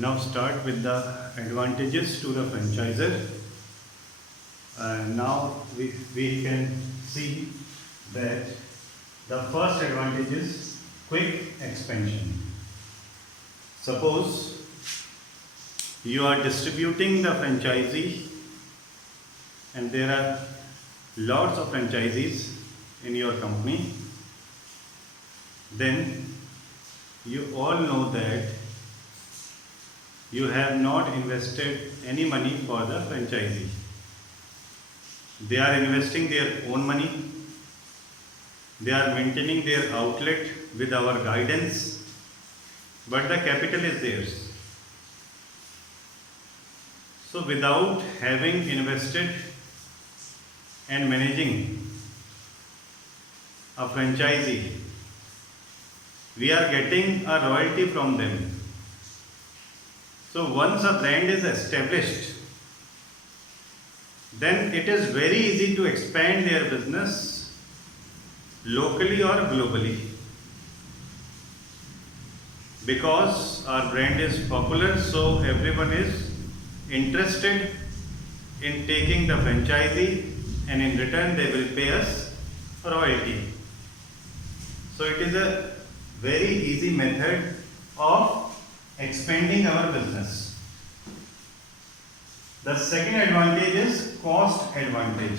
Now start with the advantages to the franchisor. Now we can see that the first advantage is quick expansion. Suppose you are distributing the franchisee and there are lots of franchisees in your company, then you all know that you have not invested any money for the franchisee. They are investing their own money. They are maintaining their outlet with our guidance, but the capital is theirs. So without having invested and managing a franchisee, we are getting a royalty from them. So once a brand is established, then it is very easy to expand their business locally or globally. Because our brand is popular, so everyone is interested in taking the franchisee, and in return they will pay us royalty. So it is a very easy method of expanding our business. The second advantage is cost advantage.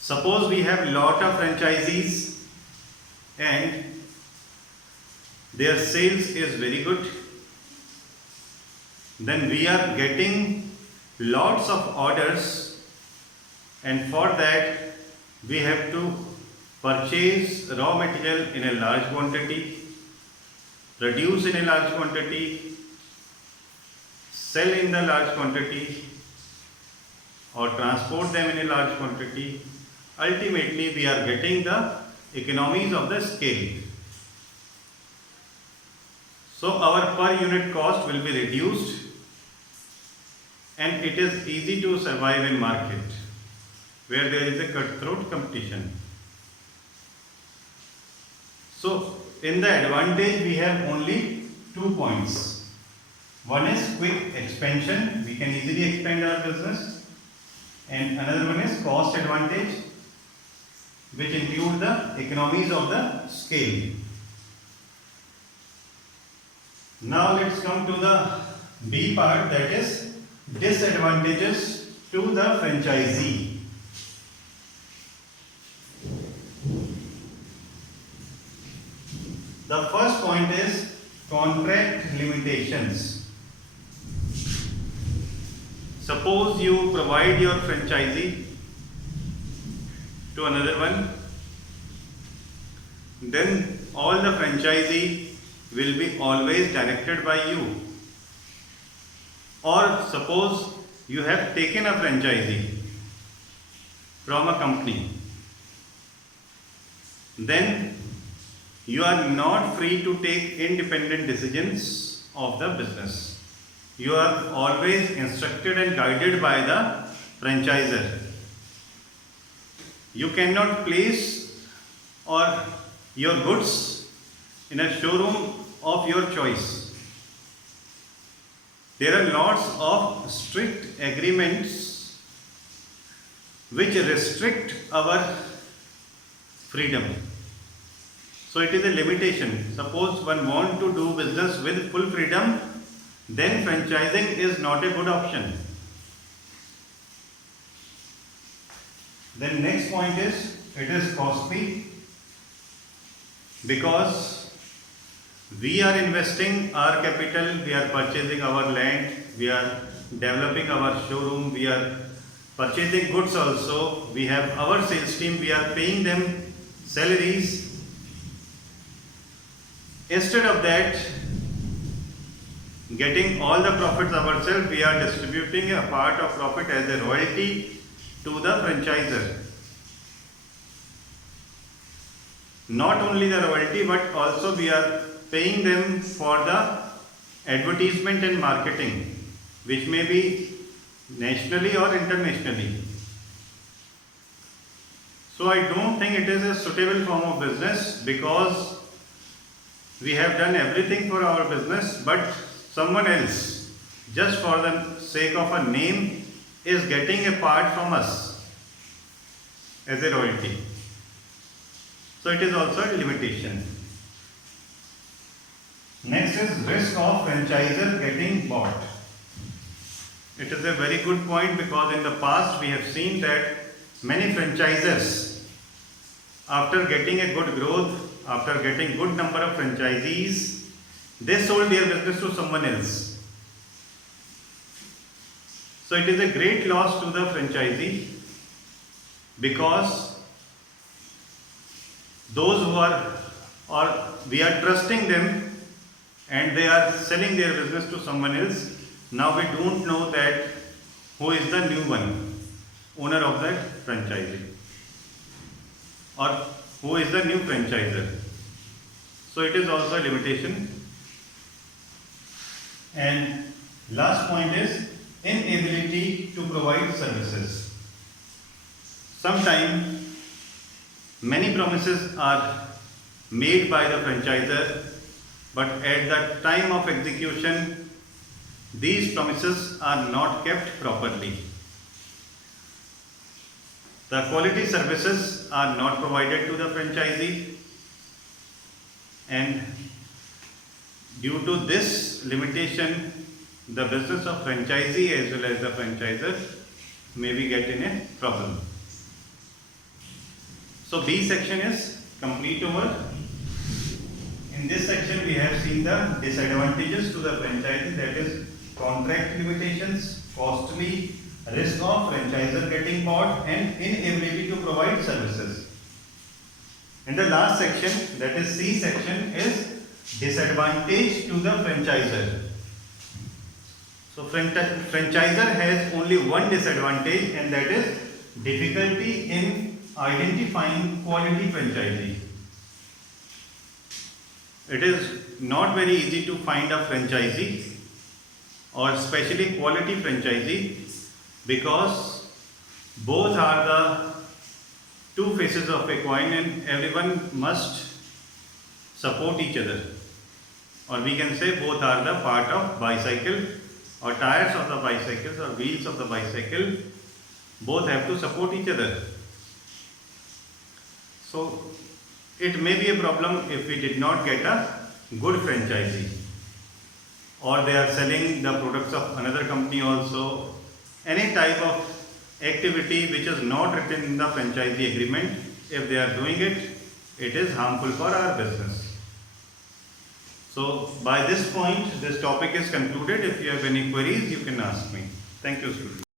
Suppose we have lot of franchisees and their sales is very good, then we are getting lots of orders, and for that we have to purchase raw material in a large quantity, produce in a large quantity, sell in the large quantity, or transport them in a large quantity. Ultimately, we are getting the economies of the scale. So our per unit cost will be reduced and it is easy to survive in market where there is a cutthroat competition. So in the advantage we have only 2 points. One is quick expansion, we can easily expand our business, and another one is cost advantage, which include the economies of the scale. Now let's come to the B part, that is disadvantages to the franchisee. The first point is contract limitations. Suppose you provide your franchisee to another one, then all the franchisee will be always directed by you. Or suppose you have taken a franchisee from a company, then you are not free to take independent decisions of the business. You are always instructed and guided by the franchisor. You cannot place or your goods in a showroom of your choice. There are lots of strict agreements which restrict our freedom. So it is a limitation. Suppose one wants to do business with full freedom, then franchising is not a good option. Then next point is, it is costly because we are investing our capital, we are purchasing our land, we are developing our showroom, we are purchasing goods also, we have our sales team, we are paying them salaries. Instead of that, getting all the profits ourselves, we are distributing a part of profit as a royalty to the franchisor. Not only the royalty, but also we are paying them for the advertisement and marketing, which may be nationally or internationally. So I don't think it is a suitable form of business, because we have done everything for our business, but someone else, just for the sake of a name, is getting a part from us as a royalty. So it is also a limitation. Next is risk of franchisor getting bought. It is a very good point because in the past we have seen that many franchisers, after getting a good growth, after getting good number of franchisees, they sold their business to someone else. So it is a great loss to the franchisee because those who are, or we are trusting them and they are selling their business to someone else. Now we don't know that who is the new one, owner of that franchisee, or who is the new franchisor. So it is also a limitation. And last point is inability to provide services. Sometimes many promises are made by the franchisor, but at the time of execution, these promises are not kept properly. The quality services are not provided to the franchisee, and due to this limitation, the business of franchisee as well as the franchisor may be get in a problem. So B section is complete over. In this section we have seen the disadvantages to the franchisee, that is contract limitations, costly, risk of franchisor getting bought, and inability to provide services. And the last section, that is C section, is disadvantage to the franchisor. So franchisor has only one disadvantage, and that is difficulty in identifying quality franchisee. It is not very easy to find a franchisee, or especially quality franchisee, because both are the two faces of a coin and everyone must support each other. Or we can say both are the part of bicycle, or tires of the bicycles or wheels of the bicycle. Both have to support each other. So it may be a problem if we did not get a good franchisee, or they are selling the products of another company also. Any type of activity which is not written in the franchisee agreement, if they are doing it, it is harmful for our business. So by this point, this topic is concluded. If you have any queries, you can ask me. Thank you, students.